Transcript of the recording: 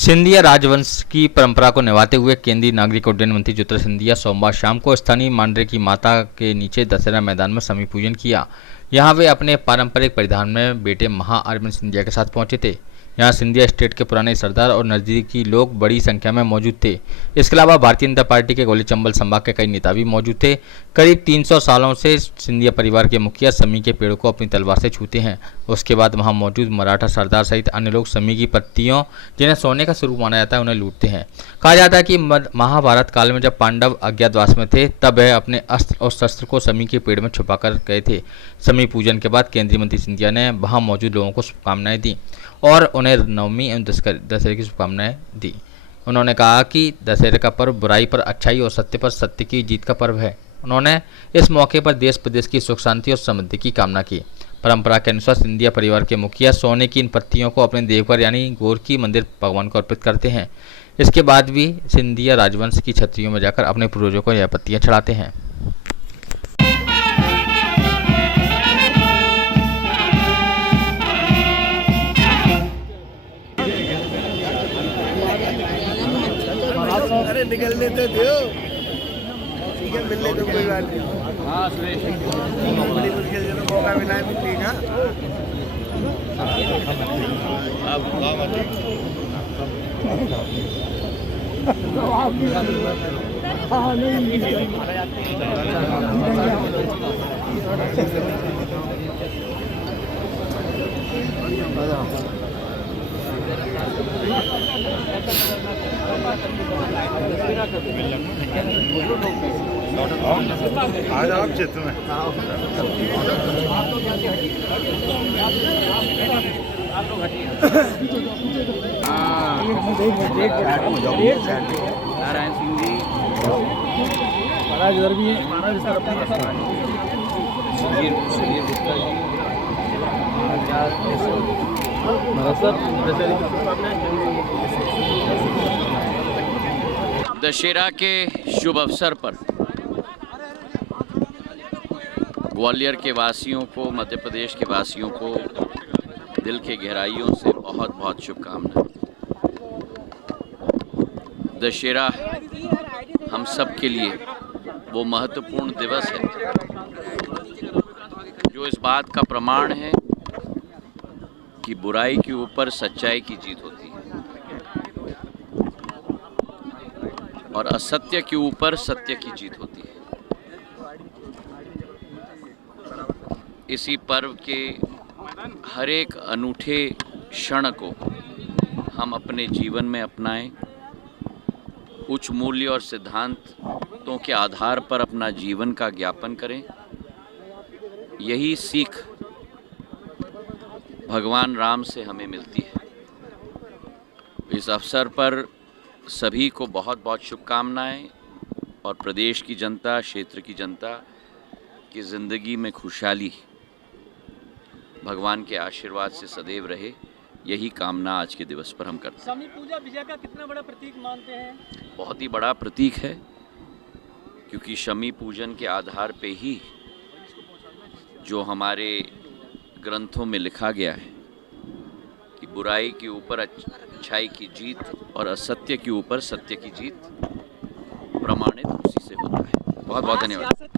सिंधिया राजवंश की परंपरा को निभाते हुए केंद्रीय नागरिक उड्डयन मंत्री ज्योतिरादित्य सिंधिया सोमवार शाम को स्थानीय मांडरे की माता के नीचे दशहरा मैदान में समी पूजन किया। यहां वे अपने पारंपरिक परिधान में बेटे महाअरविंद सिंधिया के साथ पहुंचे थे। यहां सिंधिया स्टेट के पुराने सरदार और नज़दीकी लोग बड़ी संख्या में मौजूद थे। इसके अलावा भारतीय जनता पार्टी के गोली चंबल संभाग के कई नेता भी मौजूद थे। करीब 300 सालों से सिंधिया परिवार के मुखिया समी के पेड़ को अपनी तलवार से छूते हैं। उसके बाद वहां मौजूद मराठा सरदार सहित अन्य लोग समी की पत्तियों, जिन्हें सोने का स्वरूप माना जाता है, उन्हें लूटते हैं। कहा जाता है कि महाभारत काल में जब पांडव अज्ञातवास में थे, तब वह अपने अस्त्र और शस्त्र को समी के पेड़ में छुपा कर गए थे। समी पूजन के बाद केंद्रीय मंत्री सिंधिया ने वहां मौजूद लोगों को शुभकामनाएं दी और उन्हें नवमी एवं दशहरे की शुभकामनाएं दी। उन्होंने कहा कि दशहरे का पर्व बुराई पर अच्छाई और सत्य पर सत्य की जीत का पर्व है। उन्होंने इस मौके पर देश प्रदेश की सुख शांति और समृद्धि की कामना की। परंपरा के अनुसार सिंधिया परिवार के मुखिया सोने की इन पत्तियों को अपने देवघर यानी गोरखी मंदिर भगवान को अर्पित करते हैं। इसके बाद भी सिंधिया राजवंश की छतरियों में जाकर अपने पूर्वजों को यह पत्तियां चढ़ाते हैं। अरे निकलने तो दो, ठीक है, मिलने तो कोई बात नहीं। हाँ सुरेश, बड़ी मुश्किल से तो मौका मिला है मिलने का। आज आप क्षेत्र में नारायण सिंह जी महाराज इधर भी है, महाराज इस तरफ सुधीर गुप्ता जी दशहरा के शुभ अवसर पर ग्वालियर के वासियों को, मध्य प्रदेश के वासियों को दिल के गहराइयों से बहुत बहुत शुभकामनाएं। दशहरा हम सब के लिए वो महत्वपूर्ण दिवस है जो इस बात का प्रमाण है कि बुराई के ऊपर सच्चाई की जीत होती है और असत्य के ऊपर सत्य की जीत होती है। इसी पर्व के हर एक अनूठे क्षण को हम अपने जीवन में अपनाएं, उच्च मूल्य और सिद्धांतों के आधार पर अपना जीवन का ज्ञापन करें। यही सीख भगवान राम से हमें मिलती है। इस अवसर पर सभी को बहुत बहुत शुभकामनाएं और प्रदेश की जनता, क्षेत्र की जनता की ज़िंदगी में खुशहाली भगवान के आशीर्वाद से सदैव रहे, यही कामना आज के दिवस पर हम करते हैं। समी पूजा विजय का कितना बड़ा प्रतीक मानते हैं? बहुत ही बड़ा प्रतीक है, क्योंकि शमी पूजन के आधार पे ही जो हमारे ग्रंथों में लिखा गया है कि बुराई के ऊपर अच्छाई की जीत और असत्य के ऊपर सत्य की जीत प्रमाणित उसी से होता है। बहुत बहुत धन्यवाद।